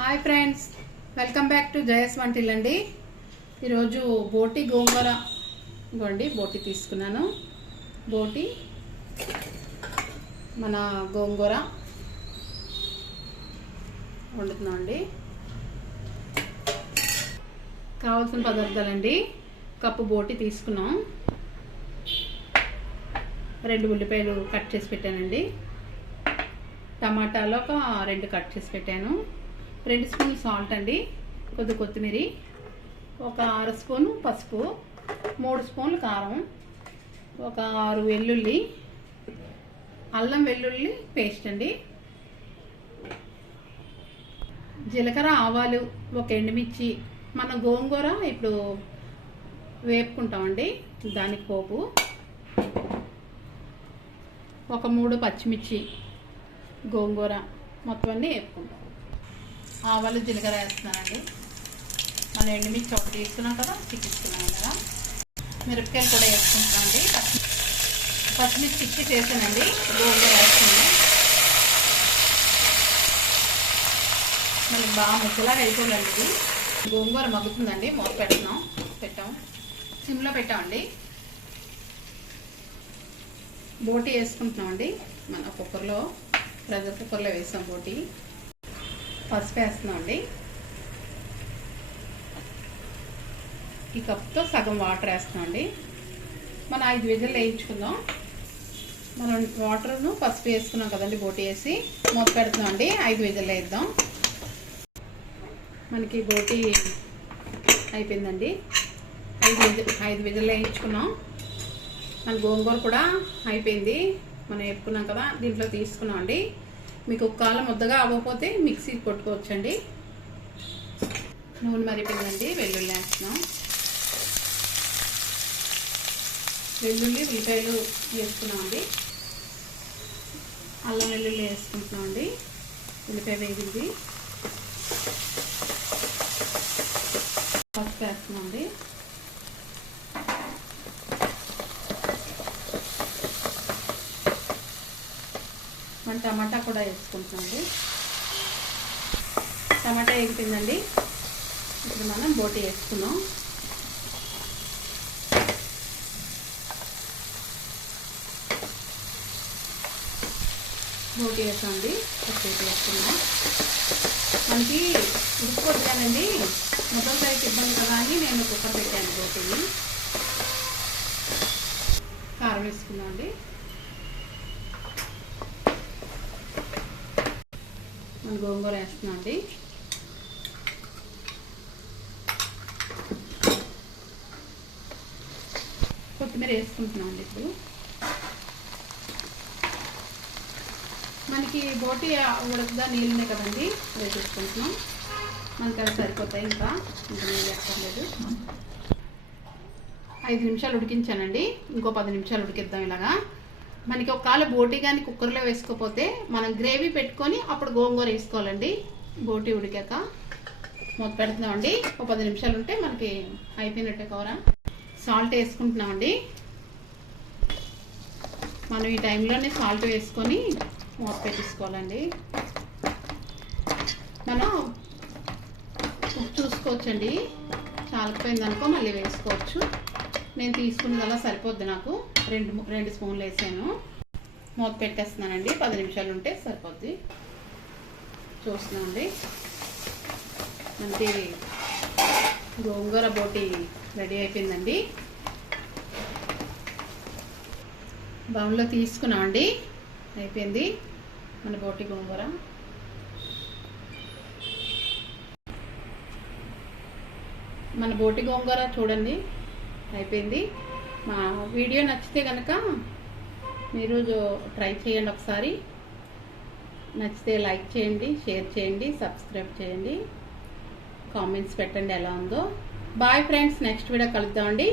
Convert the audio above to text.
Hi friends, welcome back to Jaya స్వంటిల్ అండి. ఈరోజు బోటి గోంగూర ఇవ్వండి. బోటి తీసుకున్నాను. బోటి మన గోంగూర వండుతున్నాం అండి. కావాల్సిన పదార్థాలండి: కప్పు బోటి తీసుకున్నాం, 2 ఉల్లిపాయలు కట్ చేసి పెట్టానండి, టమాటాలు ఒక 2 కట్ చేసి పెట్టాను, 2 స్పూన్లు సాల్ట్ అండి, కొద్ది కొత్తిమీర, ఒక 1/2 స్పూను పసుపు, 3 స్పూన్లు కారం, ఒక 6 వెల్లుల్లి, అల్లం వెల్లుల్లి పేస్ట్ అండి, జీలకర్ర, ఆవాలు, ఒక ఎండుమిర్చి. మన గోంగూర ఇప్పుడు వేపుకుంటామండి, దానికి పోపు, ఒక 3 పచ్చిమిర్చి, గోంగూర మొత్తం అన్నీ వేపుకుంటాం. ఆవాలు జీలకర్ర వేస్తున్నానండి. మనం ఎండుమిర్చి ఒకటి తీసుకున్నాం కదా, చిక్కిస్తున్నాం కదా. మిరపకాయలు కూడా వేసుకుంటున్నామండి. పచ్చిమిర్చి చిక్కి చేసానండి. గోంగూర వేస్తున్నాం. మళ్ళీ బాగా ముద్దలాగా అయిపోయిందండి. ఇది గోంగూర మగ్గుతుందండి. మూత పెట్టాం, సిమ్లో పెట్టామండి. బోటి వేసుకుంటున్నామండి. మన కుక్కర్లో, ప్రెషర్ కుక్కర్లో వేసాం బోటి. పసుపు వేస్తున్నామండి. ఈ కప్తో సగం వాటర్ వేస్తున్నామండి. మనం 5 విజిల్లు వేయించుకుందాం. మనం వాటర్ను పసుపు వేసుకున్నాం కదండి, బోటి వేసి మూత పెడుతున్నామండి. 5 విజిల్లు వేద్దాం. మనకి బోటి అయిపోయిందండి. 5 విజిల్లు వేయించుకున్నాం. మన గోంగూర కూడా అయిపోయింది. మనం వేపుకున్నాం కదా, దీంట్లో తీసుకున్నాం అండి. మీకు ఒక్కవేళ ముద్దగా అవ్వకపోతే మిక్సీ కొట్టుకోవచ్చండి. నూనె మరిపోయిందండి. వెల్లుల్లి వేస్తున్నాం. వెల్లుల్లి ఉల్లిపాయలు వేసుకున్నామండి. అల్లం వెల్లుల్లి వేసుకుంటున్నామండి. ఉల్లిపాయ వేగింది. పసుపు వేస్తున్నామండి. మన టమాటా కూడా వేసుకుంటున్నామండి. టమాటా వేగిపోయిందండి. ఇప్పుడు మనం బోటి వేసుకున్నాం. బోటి వేసామండి. బోటి వేసుకున్నాం. మనకి ఉడుకోవద్దానండి, మొదటి సైజు ఇబ్బంది కదా అని నేను కుక్కర్ పెట్టాను బోటిని. కారం వేసుకున్నాం అండి. మన గోంగూర వేస్తున్నాం అండి. కొత్తిమీర వేసుకుంటున్నాం అండి. ఇప్పుడు మనకి బోటి ఉడకదా, నీళ్ళునే కదండి, వేసేసుకుంటున్నాం. మనకి అది సరిపోతాయి. ఇంకా నీళ్ళు ఎక్కర్లేదు. 5 నిమిషాలు ఉడికించానండి. ఇంకో 10 నిమిషాలు ఉడికిద్దాం ఇలాగా. మనకి ఒకవేళ బోటి కానీ కుక్కర్లో వేసుకోకపోతే మనం గ్రేవీ పెట్టుకొని అప్పుడు గోంగూర వేసుకోవాలండి. బోటి ఉడికాక మూత పెడుతున్నామండి. ఒక 10 నిమిషాలు ఉంటే మనకి అయిపోయినట్టే కూర. సాల్ట్ వేసుకుంటున్నామండి. మనం ఈ టైంలోనే సాల్ట్ వేసుకొని మూత పెట్టేసుకోవాలండి. మనం ఉప్పు చూసుకోవచ్చండి. చాలకపోయింది అనుకో మళ్ళీ వేసుకోవచ్చు. నేను తీసుకున్నదల్లా సరిపోద్ది. నాకు 2 స్పూన్లు వేసాను. మూత పెట్టేస్తున్నానండి. 10 నిమిషాలు ఉంటే సరిపోద్ది. చూస్తున్నామండి. మనకి గోంగూర బోటి రెడీ అయిపోయిందండి. బౌల్లో తీసుకున్నామండి. అయిపోయింది మన బోటి గోంగూర. మన బోటి గోంగూర చూడండి, అయిపోయింది. మా వీడియో నచ్చితే కనుక మీరు ట్రై చేయండి ఒకసారి. నచ్చితే లైక్ చేయండి, షేర్ చేయండి, సబ్స్క్రైబ్ చేయండి, కామెంట్స్ పెట్టండి ఎలా ఉందో. బాయ్ ఫ్రెండ్స్, నెక్స్ట్ వీడియో కలుద్దామండి.